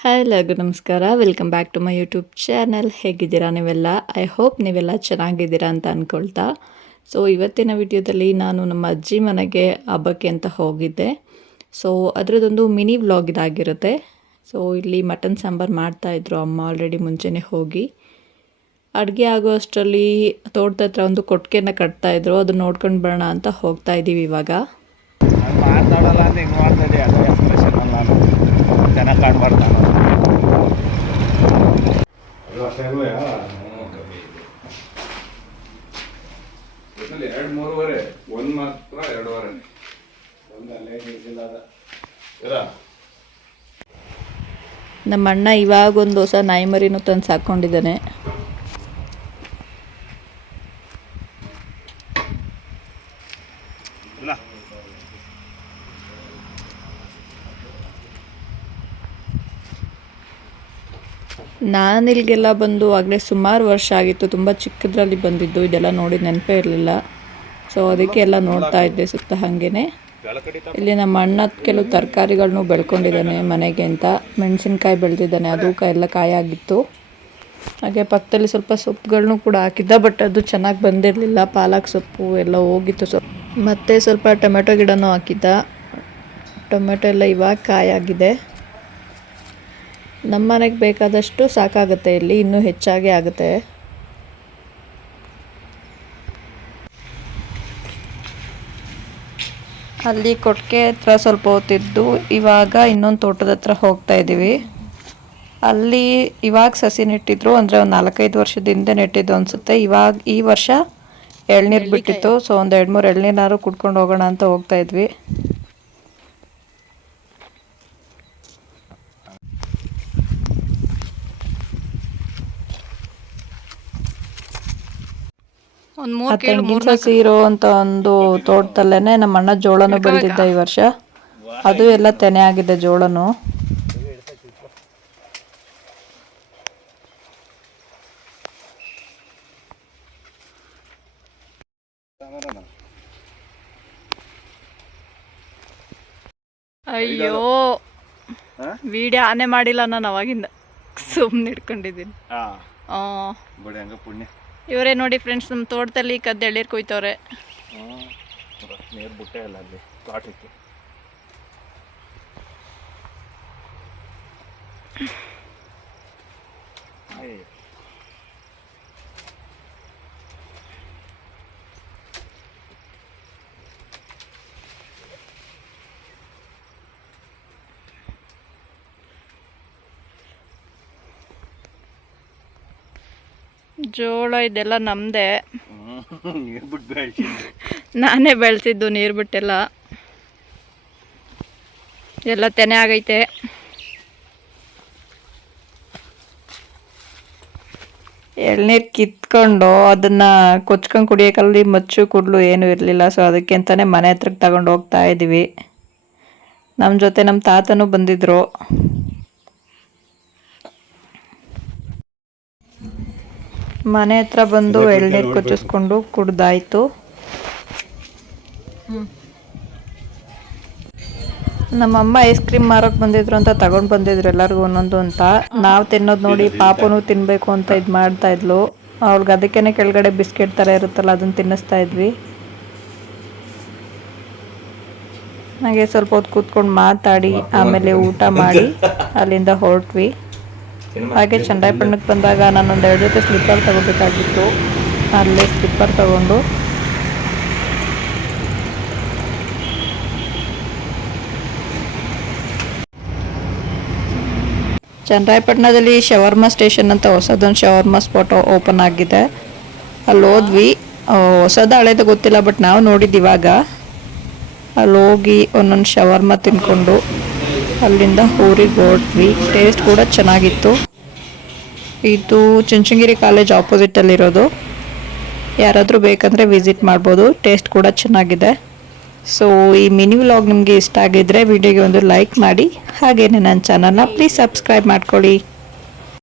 Hi ಎಲ್ಲರಿಗೂ ನಮಸ್ಕಾರ. Welcome back to my YouTube channel ಹೇಗಿದ್ದೀರಾ ನೀವೆಲ್ಲ? ಐ ಹೋಪ್ ನೀವೆಲ್ಲ ಚೆನ್ನಾಗಿದ್ದೀರಾ ಅಂತ ಅಂದ್ಕೊಳ್ತಾ ಸೊ ಇವತ್ತಿನ ವಿಡಿಯೋದಲ್ಲಿ ನಾನು ನಮ್ಮ ಅಜ್ಜಿ ಮನೆಗೆ ಹಬ್ಬಕ್ಕೆ ಅಂತ ಹೋಗಿದ್ದೆ. ಸೊ ಅದರದ್ದೊಂದು ಮಿನಿ ವ್ಲಾಗ್ ಇದಾಗಿರುತ್ತೆ. ಸೊ ಇಲ್ಲಿ ಮಟನ್ ಸಾಂಬಾರು ಮಾಡ್ತಾಯಿದ್ರು ಅಮ್ಮ ಆಲ್ರೆಡಿ ಮುಂಚೆನೇ ಹೋಗಿ. ಅಡುಗೆ ಆಗೋ ಅಷ್ಟರಲ್ಲಿ ತೋಟದ ಹತ್ರ ಒಂದು ಕೊಟ್ಟಿಗೆನ ಕಟ್ತಾಯಿದ್ರು ಅದನ್ನ ನೋಡ್ಕೊಂಡು ಬರೋಣ ಅಂತ ಹೋಗ್ತಾ ಇದ್ದೀವಿ ಇವಾಗ ನಾನು ಮಾತಾಡಲ್ಲ ಅಂತ ಹಿಂಗೆ ಮಾಡ್ತಿದ್ದೆ ಅದು ಎಕ್ಸ್ಪ್ರೆಷನ್ ನಾನು ಚೆನ್ನಾಗಿ ಕಾಡ್ಬಾರ್ದು ಒಟ್ನಲ್ಲಿ ಎರಡು ಮೂರುವರೆ ಒಂದು ಮಾತ್ರ ಎರಡೂವರೆ. ನಮ್ಮ ಅಣ್ಣ ಇವಾಗ ಒಂದು ಹೊಸ ನಾಯಿ ಮರಿನೂ ತಂದು ಸಾಕೊಂಡಿದ್ದಾನೆ ನಾನು ಇಲ್ಲಿಗೆಲ್ಲ ಬಂದು ಆಗಲೇ ಸುಮಾರು ವರ್ಷ ಆಗಿತ್ತು, ತುಂಬ ಚಿಕ್ಕದ್ರಲ್ಲಿ ಬಂದಿದ್ದು, ಇದೆಲ್ಲ ನೋಡಿ ನೆನಪೇ ಇರಲಿಲ್ಲ. ಸೊ ಅದಕ್ಕೆ ಎಲ್ಲ ನೋಡ್ತಾ ಇದ್ದೆ ಸುತ್ತ ಹಾಗೇನೆ. ಇಲ್ಲಿ ನಮ್ಮ ಅಣ್ಣ ಕೆಲವು ತರಕಾರಿಗಳನ್ನು ಬೆಳ್ಕೊಂಡಿದ್ದಾನೆ ಮನೆಗೆ ಅಂತ. ಮೆಣಸಿನ್ಕಾಯಿ ಬೆಳೆದಿದ್ದಾನೆ, ಅದು ಕ, ಎಲ್ಲ ಕಾಯಾಗಿತ್ತು ಹಾಗೆ ಪಕ್ಕದಲ್ಲಿ ಸ್ವಲ್ಪ ಸೊಪ್ಪುಗಳನ್ನು ಕೂಡ ಹಾಕಿದ್ದ ಬಟ್ ಅದು ಚೆನ್ನಾಗಿ ಬಂದಿರಲಿಲ್ಲ. ಪಾಲಕ್ ಸೊಪ್ಪು ಎಲ್ಲ ಹೋಗಿತ್ತು ಸೊಪ್ಪು ಮತ್ತು ಸ್ವಲ್ಪ ಟೊಮೆಟೊ ಗಿಡನೂ ಹಾಕಿದ್ದ. ಟೊಮೆಟೊ ಎಲ್ಲ ಇವಾಗ ಕಾಯಾಗಿದೆ. ನಮ್ಮ ಮನೆಗೆ ಬೇಕಾದಷ್ಟು ಸಾಕಾಗುತ್ತೆ. ಇಲ್ಲಿ ಇನ್ನೂ ಹೆಚ್ಚಾಗಿ ಆಗುತ್ತೆ. ಅಲ್ಲಿ ಕೊಟ್ಟಿಗೆ ಹತ್ರ ಸ್ವಲ್ಪ ಹೊತ್ತಿದ್ದು. ಇವಾಗ ಇನ್ನೊಂದು ತೋಟದ ಹತ್ರ ಹೋಗ್ತಾ ಇದ್ದೀವಿ ಅಲ್ಲಿ ಇವಾಗ ಸಸಿ ನೆಟ್ಟಿದ್ರು ಅಂದರೆ ಒಂದು ನಾಲ್ಕೈದು ವರ್ಷದ ಹಿಂದೆ ನೆಟ್ಟಿದ್ದು ಅನಿಸುತ್ತೆ. ಇವಾಗ ಈ ವರ್ಷ ಎಳ್ನೀರು ಬಿಟ್ಟಿತ್ತು. ಸೊ ಒಂದು ಎರಡು ಮೂರು ಎಳ್ನೀರಾರು ಕುಡ್ಕೊಂಡು ಹೋಗೋಣ ಅಂತ ಹೋಗ್ತಾ ಇದ್ವಿ. ಆ ತೆಂಗಿನ ಸಸಿ ಇರುವಂತ ಒಂದು ತೋಟದಲ್ಲೇನೆ ನಮ್ಮ ಅಣ್ಣ ಜೋಳನು ಬೆಳೆದಿದ್ದ ಈ ವರ್ಷ. ಅದು ಎಲ್ಲ ತೆನೆ ಆಗಿದೆ ಜೋಳನು. ಅಯ್ಯೋ. ವಿಡಿಯೋ ಆನೆ ಮಾಡಿಲ್ಲ ನಾನು ಅವಾಗಿಂದ. ಸುಮ್ಮನೆ ಇಟ್ಕೊಂಡಿದ್ದೀನಿ. ಹಾಂ. ಬಿಡಿ ಹಂಗೆ ಪುಣ್ಯ. ಇವರೇ ನೋಡಿ ಫ್ರೆಂಡ್ಸ್ ನಮ್ಮ ತೋಟದಲ್ಲಿ ಕದ್ದು ಎಳ್ಳೀರು ಕೊಯ್ತವ್ರೆ ನೀರು ಜೋಳ ಇದೆಲ್ಲ ನಮ್ಮದೇ ಬೆಳ್ಸಿದ್ದು ನಾನೇ ಬೆಳೆಸಿದ್ದು ನೀರು ಬಿಟ್ಟೆಲ್ಲ. ಎಲ್ಲ ತೆನೆ ಆಗೈತೆ. ಎಳ್ನೀರು ಕಿತ್ಕೊಂಡು ಅದನ್ನು ಕೊಚ್ಕೊಂಡು ಕುಡಿಯೋಕಲ್ಲಿ ಮಚ್ಚು ಕುಡ್ಲು ಏನೂ ಇರಲಿಲ್ಲ. ಸೊ ಅದಕ್ಕೆ ಅಂತಲೇ ಮನೆ ಹತ್ರಕ್ಕೆ ತಗೊಂಡು ಹೋಗ್ತಾ ಇದ್ದೀವಿ ನಮ್ಮ ಜೊತೆ ನಮ್ಮ ತಾತನೂ ಬಂದಿದ್ದರು ಮನೆ ಹತ್ರ ಬಂದು ಎಳ್ನೀರು ಕುಚ್ಚಿಸ್ಕೊಂಡು ಕುಡ್ದಾಯ್ತು. ನಮ್ಮಮ್ಮ ಐಸ್ ಕ್ರೀಮ್ ಮಾರಕ್ ಬಂದಿದ್ರು ಅಂತ ತಗೊಂಡ್ ಬಂದಿದ್ರು ಎಲ್ಲರಿಗೂ ಒಂದೊಂದು ಅಂತ. ನಾವು ತಿನ್ನೋದು ನೋಡಿ ಪಾಪನು ತಿನ್ಬೇಕು ಅಂತ ಇದು ಮಾಡ್ತಾ ಇದ್ಲು. ಅವ್ಳಿಗೆ ಅದಕ್ಕೇನೆ ಕೆಳಗಡೆ ಬಿಸ್ಕೆಟ್ ಥರ ಇರುತ್ತಲ್ಲ ಅದನ್ನ ತಿನ್ನಿಸ್ತಾ ಇದ್ವಿ. ಹಾಗೆ ಸ್ವಲ್ಪ ಹೊತ್ತು ಕೂತ್ಕೊಂಡು ಮಾತಾಡಿ ಆಮೇಲೆ ಊಟ ಮಾಡಿ ಅಲ್ಲಿಂದ ಹೊರಟ್ವಿ. ಹಾಗೆ ಚಂದ್ರಾಯಪಟ್ಟಣಕ್ಕೆ ಬಂದಾಗ ನಾನೊಂದು ಎರಡು ಜೊತೆ ಸ್ಲಿಪ್ಪರ್ ತಗೋಬೇಕಾಗಿತ್ತು. ಅಲ್ಲೇ ಸ್ಲಿಪ್ಪರ್ ತಗೊಂಡು. ಚಂದ್ರಾಯಪಟ್ಟಣದಲ್ಲಿ ಶವರ್ಮ ಸ್ಟೇಷನ್ ಅಂತ ಹೊಸದೊಂದು ಶವರ್ಮ ಸ್ಪಾಟ್ ಓಪನ್ ಆಗಿದೆ. ಅಲ್ಲಿ ಹೋದ್ವಿ. ಹೊಸದ ಹಳೇದು ಗೊತ್ತಿಲ್ಲ ಬಟ್ ನಾವು ನೋಡಿದ್ದು ಇವಾಗ. ಅಲ್ಲಿ ಹೋಗಿ ಒಂದೊಂದು ಶವರ್ಮ ತಿನ್ಕೊಂಡು. ಅಲ್ಲಿಂದ ಊರಿಗೆ ಹೋದ್ವಿ ಟೇಸ್ಟ್ ಕೂಡ ಚೆನ್ನಾಗಿತ್ತು. ಇದು ಚುಂಚನಗಿರಿ ಕಾಲೇಜ್ ಆಪೋಸಿಟಲ್ಲಿರೋದು ಯಾರಾದರೂ ಬೇಕಂದರೆ ವಿಸಿಟ್ ಮಾಡ್ಬೋದು. ಟೇಸ್ಟ್ ಕೂಡ ಚೆನ್ನಾಗಿದೆ. ಸೊ ಈ ಮಿನಿ ವ್ಲಾಗ್ ನಿಮಗೆ ಇಷ್ಟ ಆಗಿದ್ದರೆ ವಿಡಿಯೋಗೆ ಒಂದು ಲೈಕ್ ಮಾಡಿ. ಹಾಗೆಯೇ ನನ್ನ ಚಾನಲ್ನ ಪ್ಲೀಸ್ ಸಬ್ಸ್ಕ್ರೈಬ್ ಮಾಡ್ಕೊಳ್ಳಿ.